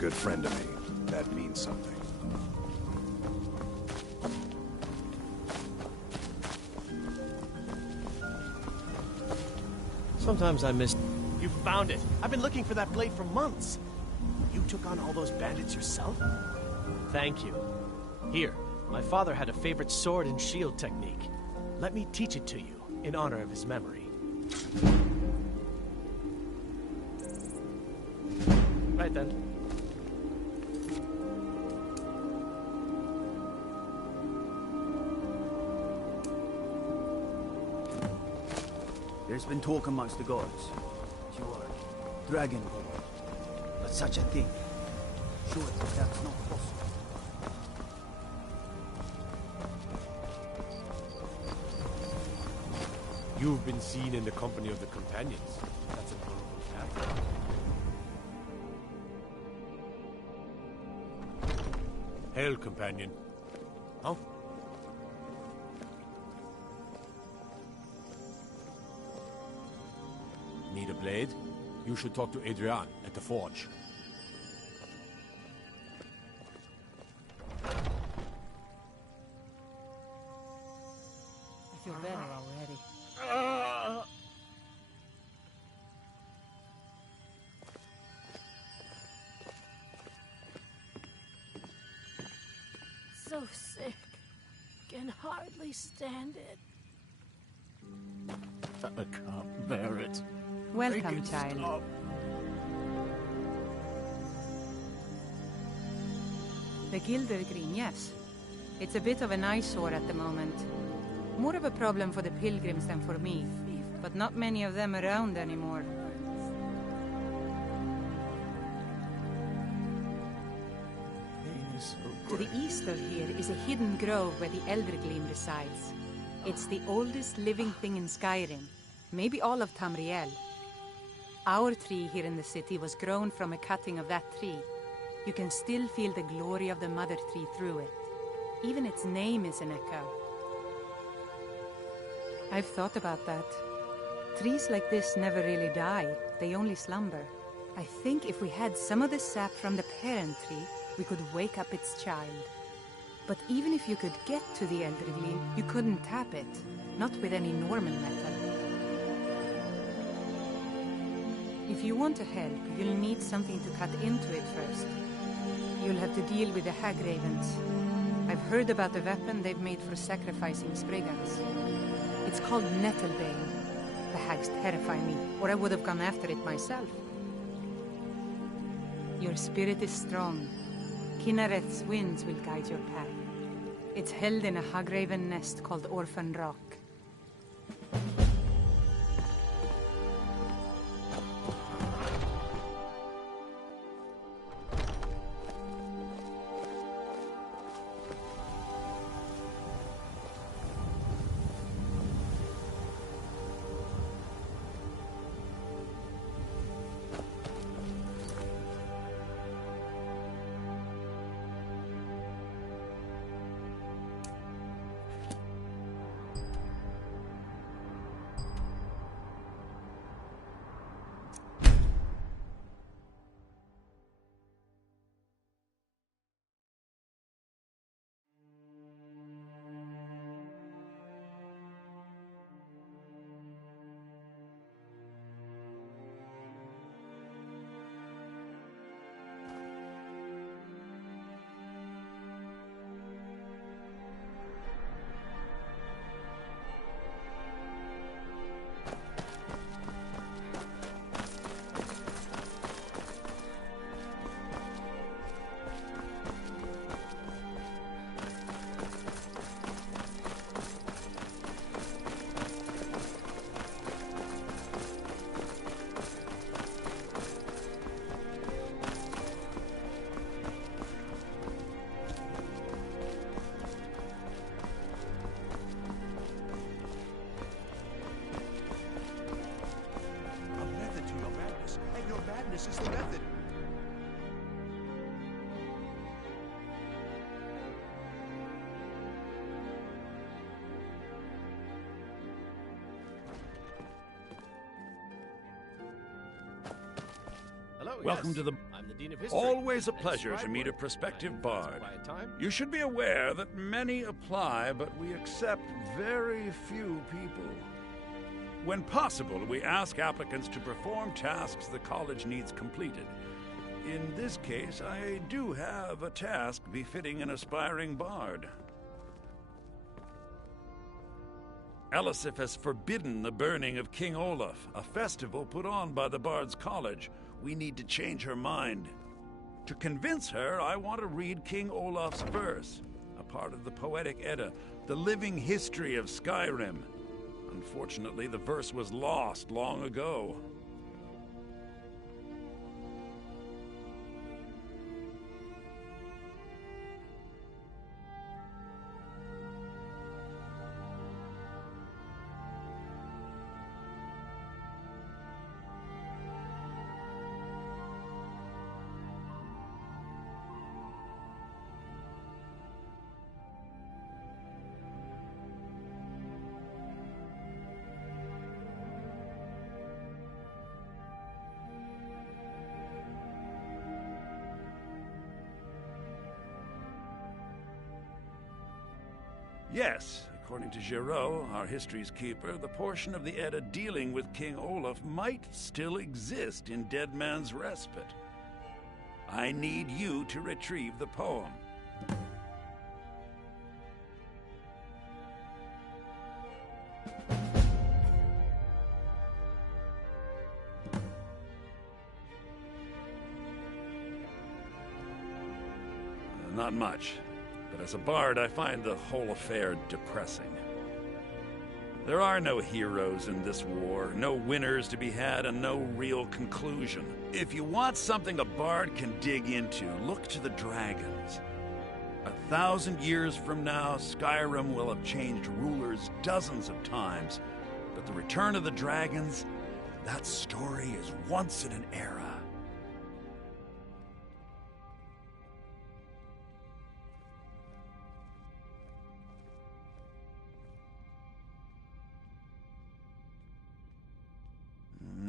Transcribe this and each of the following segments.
good friend to me. That means something. Sometimes I miss... You found it! I've been looking for that blade for months! You took on all those bandits yourself? Thank you. Here, my father had a favorite sword and shield technique. Let me teach it to you, in honor of his memory. Right then. There's been talk amongst the gods. You are dragonborn. But such a thing, surely that's not possible. You've been seen in the company of the companions. That's a honorable captain. Hail, companion. Huh? Need a blade? You should talk to Adrian at the forge. I feel better already. So sick. Can hardly stand it. I can't bear it. Welcome, child. The Gildergreen, yes. It's a bit of an eyesore at the moment. More of a problem for the pilgrims than for me, but not many of them around anymore. To the east of here is a hidden grove where the Eldergleam resides. It's the oldest living thing in Skyrim, maybe all of Tamriel. Our tree here in the city was grown from a cutting of that tree. You can still feel the glory of the mother tree through it. Even its name is an echo. I've thought about that. Trees like this never really die, they only slumber. I think if we had some of the sap from the parent tree, we could wake up its child. But even if you could get to the Eldergleam, you couldn't tap it. Not with any normal metal. If you want to help, you'll need something to cut into it first. You'll have to deal with the hag ravens. I've heard about the weapon they've made for sacrificing Spriggans. It's called Nettlebane. The hags terrify me, or I would have gone after it myself. Your spirit is strong. Kinnereth's winds will guide your path. It's held in a hagraven nest called Orphan Rock. This is the method. Hello? Welcome to the... I'm the Dean of History. Always a And pleasure to scribe meet a work. prospective I've bard. quiet time. You should be aware that many apply, but we accept very few people. When possible, we ask applicants to perform tasks the college needs completed. In this case, I do have a task befitting an aspiring bard. Elisif has forbidden the burning of King Olaf, a festival put on by the Bard's College. We need to change her mind. To convince her, I want to read King Olaf's verse, a part of the Poetic Edda, the living history of Skyrim. Unfortunately, the verse was lost long ago. Yes, according to Giraud, our history's keeper, the portion of the Edda dealing with King Olaf might still exist in Dead Man's Respite. I need you to retrieve the poem. Not much. But as a bard, I find the whole affair depressing. There are no heroes in this war, no winners to be had, and no real conclusion. If you want something a bard can dig into, look to the dragons. 1,000 years from now, Skyrim will have changed rulers dozens of times. But the return of the dragons, that story is once in an era.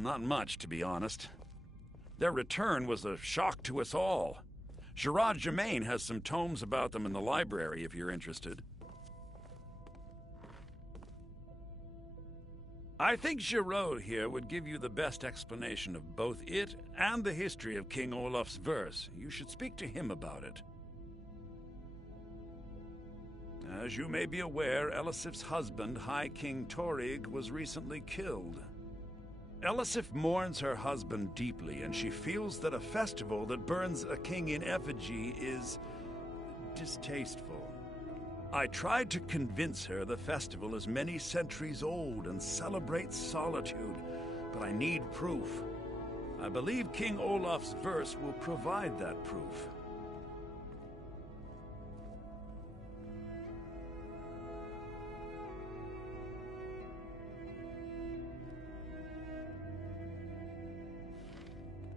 Not much, to be honest. Their return was a shock to us all. Gerard Germain has some tomes about them in the library, if you're interested. I think Giraud here would give you the best explanation of both it and the history of King Olaf's verse. You should speak to him about it. As you may be aware, Elisif's husband, High King Torrig, was recently killed. Elisif mourns her husband deeply, and she feels that a festival that burns a king in effigy is distasteful. I tried to convince her the festival is many centuries old and celebrates solitude, but I need proof. I believe King Olaf's verse will provide that proof.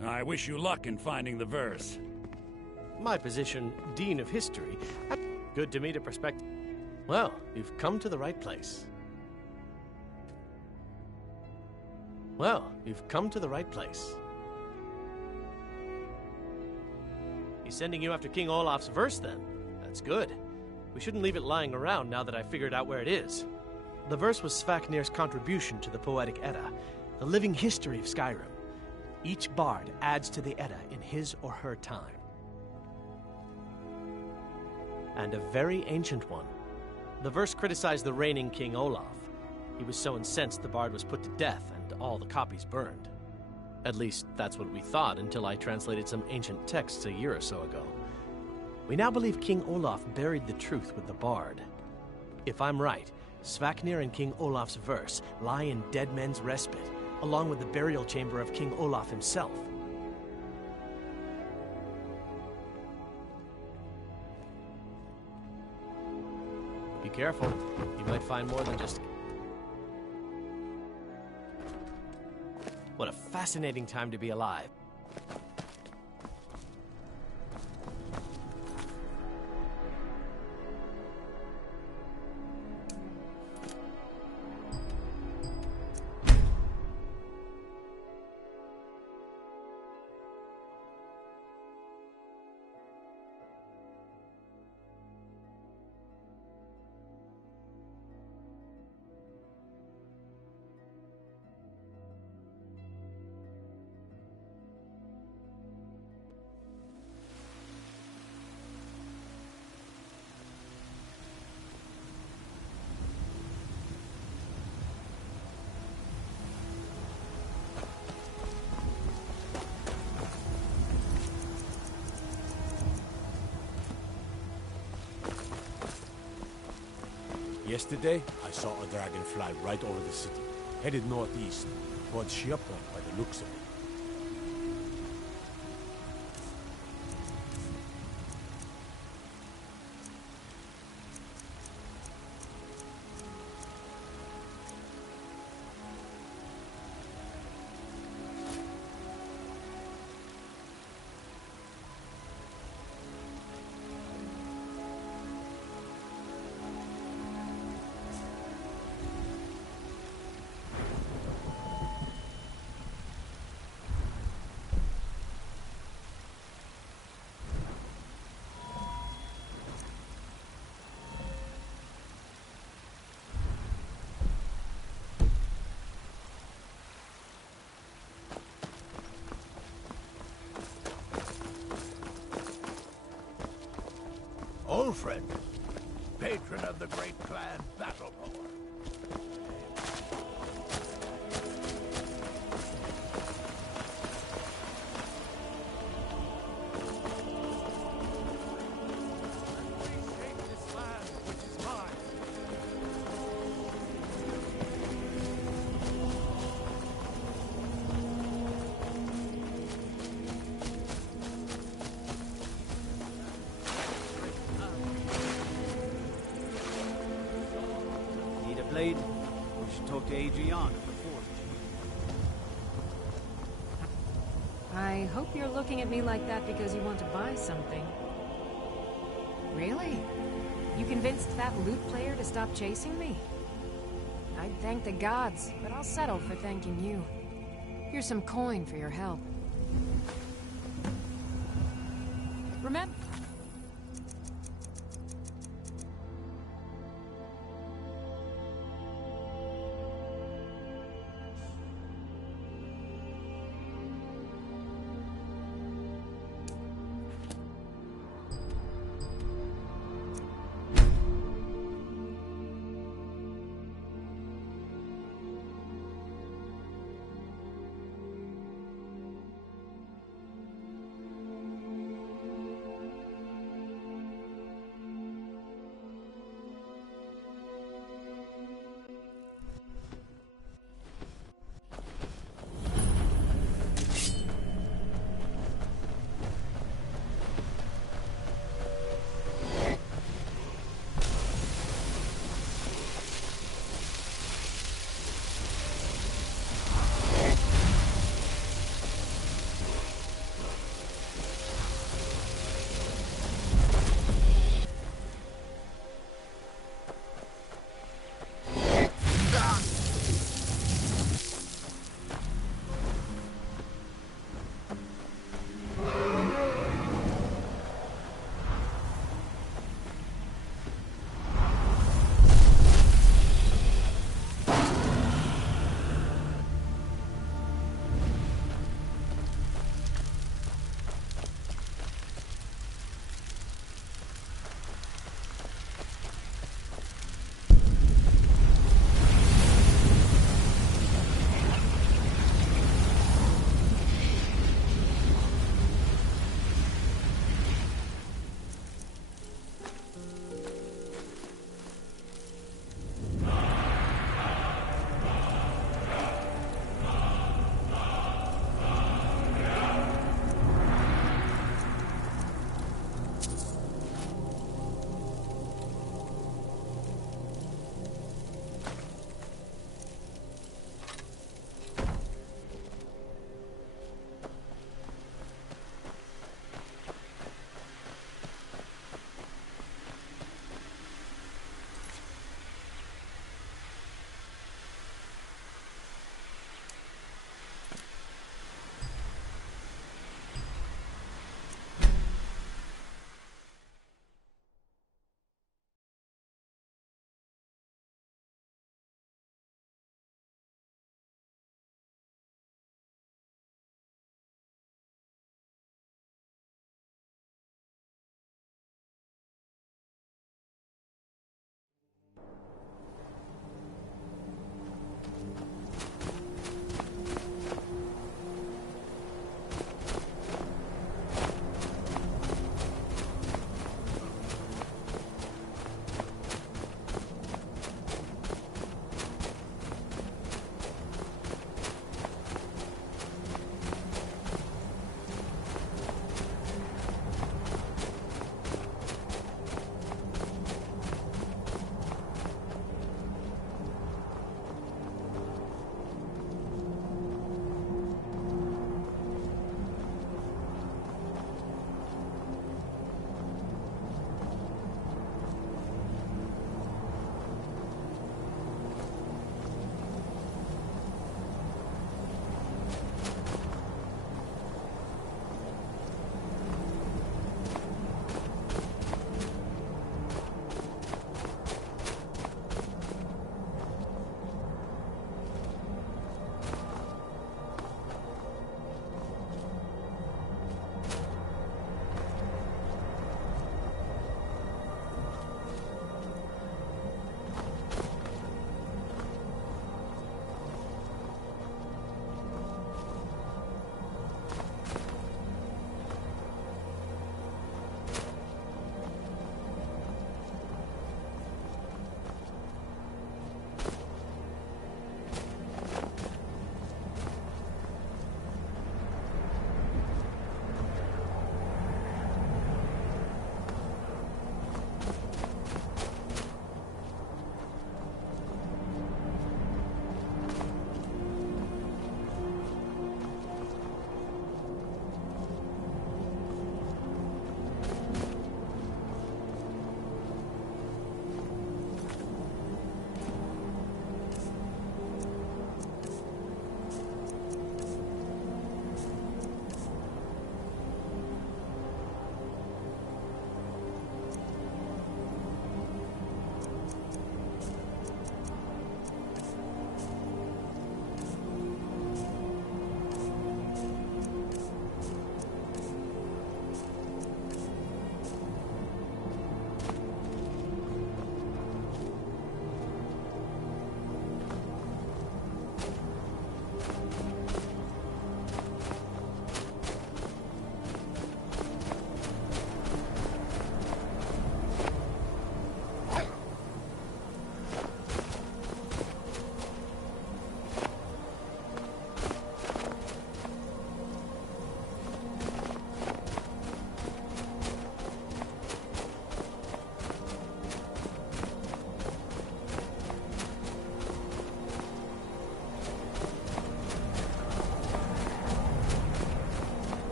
I wish you luck in finding the verse. My position, Dean of History. Good to meet a prospective. Well, you've come to the right place. Well, you've come to the right place. He's sending you after King Olaf's verse, then. That's good. We shouldn't leave it lying around now that I figured out where it is. The verse was Svafnir's contribution to the Poetic Edda, the living history of Skyrim. Each bard adds to the Edda in his or her time. And a very ancient one. The verse criticized the reigning King Olaf. He was so incensed the bard was put to death and all the copies burned. At least, that's what we thought until I translated some ancient texts a year or so ago. We now believe King Olaf buried the truth with the bard. If I'm right, Svafnir and King Olaf's verse lie in Dead Men's Respite, along with the burial chamber of King Olaf himself. Be careful. You might find more than just... What a fascinating time to be alive. Yesterday, I saw a dragon fly right over the city, headed northeast, towards Sheerpoint by the looks of it. Old friend, patron of the great clan Battleroar. Blade, we should talk to evreyone at the forge. I hope you're looking at me like that because you want to buy something. Really? You convinced that lute player to stop chasing me? I'd thank the gods, but I'll settle for thanking you. Here's some coin for your help. Remember?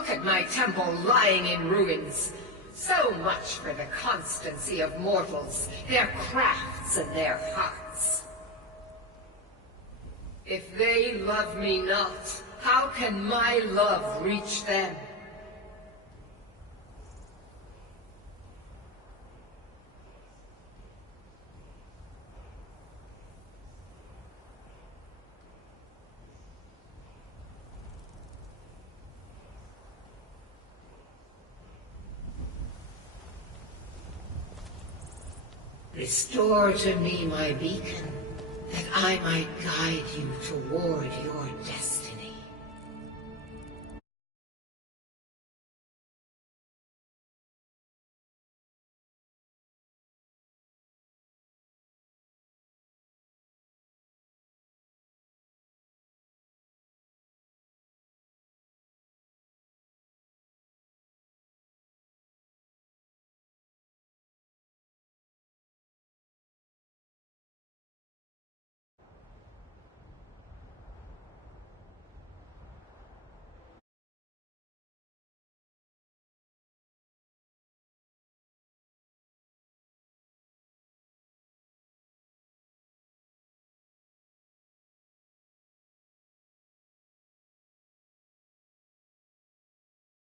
Look at my temple lying in ruins. So much for the constancy of mortals, their crafts and their hearts. If they love me not, how can my love reach them? Restore to me my beacon, that I might guide you toward your destiny.